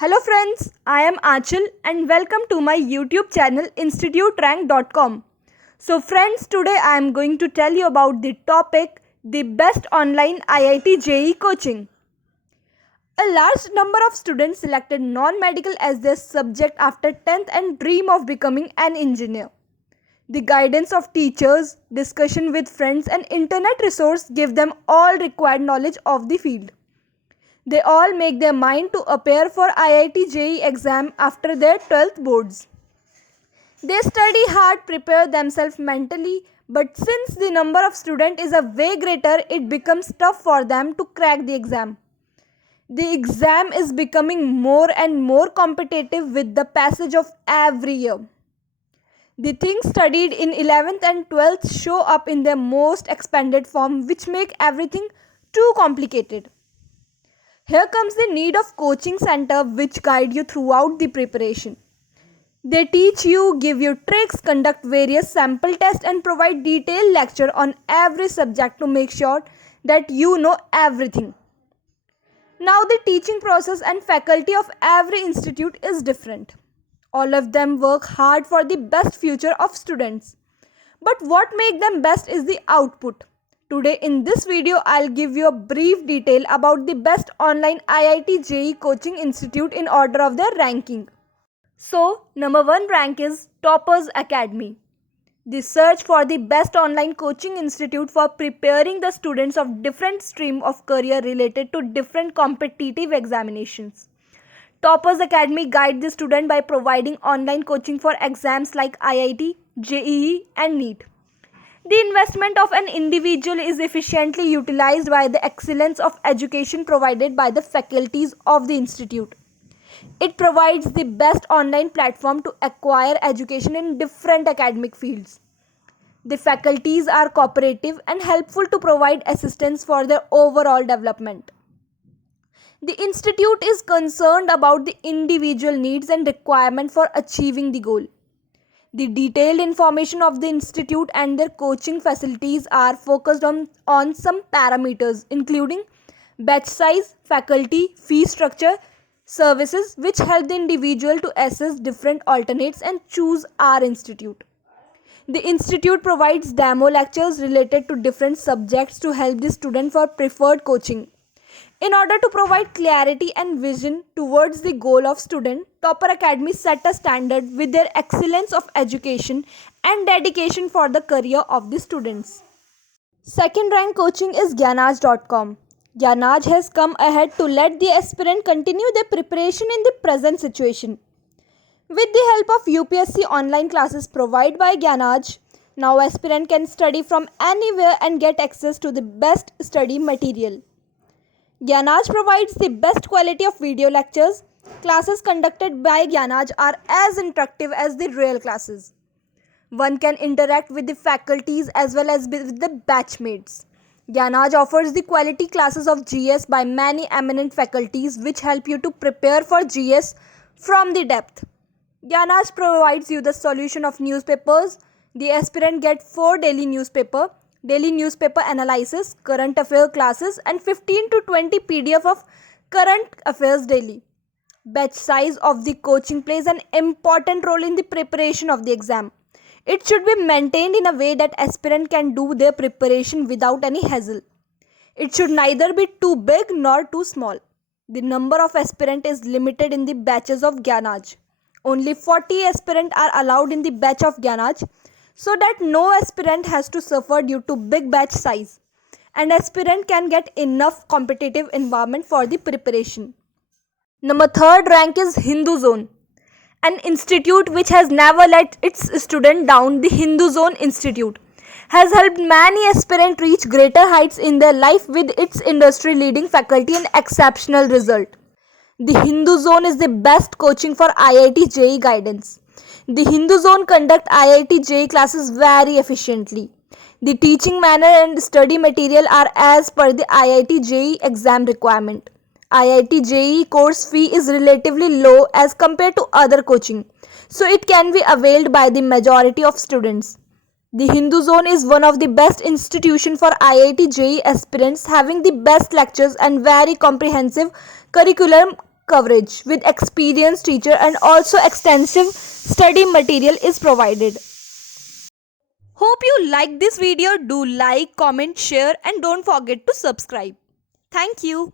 Hello friends, I am Achal and welcome to my YouTube channel instituterank.com. So friends, today I am going to tell you about the topic the best online IIT JEE coaching. A large number of students selected non-medical as their subject after 10th and dream of becoming an engineer. The guidance of teachers, discussion with friends and internet resource give them all required knowledge of the field. They all make their mind to appear for IIT JEE exam after their 12th boards. They study hard, prepare themselves mentally, but since the number of students is a way greater, it becomes tough for them to crack the exam. The exam is becoming more and more competitive with the passage of every year. The things studied in 11th and 12th show up in their most expanded form, which make everything too complicated. Here comes the need of coaching center which guide you throughout the preparation. They teach you, give you tricks, conduct various sample tests and provide detailed lecture on every subject to make sure that you know everything. Now the teaching process and faculty of every institute is different. All of them work hard for the best future of students. But what makes them best is the output. Today in this video, I'll give you a brief detail about the best online IIT JEE coaching institute in order of their ranking. So, number 1 rank is Toppers Academy. The search for the best online coaching institute for preparing the students of different stream of career related to different competitive examinations. Toppers Academy guide the student by providing online coaching for exams like IIT, JEE and NEET. The investment of an individual is efficiently utilized by the excellence of education provided by the faculties of the institute. It provides the best online platform to acquire education in different academic fields. The faculties are cooperative and helpful to provide assistance for their overall development. The institute is concerned about the individual needs and requirement for achieving the goal. The detailed information of the institute and their coaching facilities are focused on some parameters including batch size, faculty, fee structure, services which help the individual to assess different alternates and choose our institute. The institute provides demo lectures related to different subjects to help the student for preferred coaching. In order to provide clarity and vision towards the goal of student, Topper Academy set a standard with their excellence of education and dedication for the career of the students. Second rank coaching is Gyanaj.com. Gyanaj has come ahead to let the aspirant continue their preparation in the present situation. With the help of UPSC online classes provided by Gyanaj, now aspirant can study from anywhere and get access to the best study material. Gyanaj provides the best quality of video lectures. Classes conducted by Gyanaj are as interactive as the real classes. One can interact with the faculties as well as with the batchmates. Gyanaj offers the quality classes of GS by many eminent faculties which help you to prepare for GS from the depth. Gyanaj provides you the solution of newspapers. The aspirant gets 4 daily newspaper analysis, current affair classes and 15 to 20 PDF of current affairs daily. Batch size of the coaching plays an important role in the preparation of the exam. It should be maintained in a way that aspirant can do their preparation without any hassle. It should neither be too big nor too small. The number of aspirant is limited in the batches of Gyanaj. Only 40 aspirant are allowed in the batch of Gyanaj, so that no aspirant has to suffer due to big batch size and aspirant can get enough competitive environment for the preparation. Number 3rd rank is Hindu Zone. An institute which has never let its student down, the Hindu Zone Institute, has helped many aspirants reach greater heights in their life with its industry leading faculty and exceptional result. The Hindu Zone is the best coaching for IIT JEE guidance. The Hindu Zone conduct IIT JEE classes very efficiently. The teaching manner and study material are as per the IIT JEE exam requirement. IIT JEE course fee is relatively low as compared to other coaching, so it can be availed by the majority of students. The Hindu Zone is one of the best institutions for IIT JEE aspirants, having the best lectures and very comprehensive curriculum coverage with experienced teacher, and also extensive study material is provided. Hope you like this video. Do like, comment, share, and don't forget to subscribe. Thank you.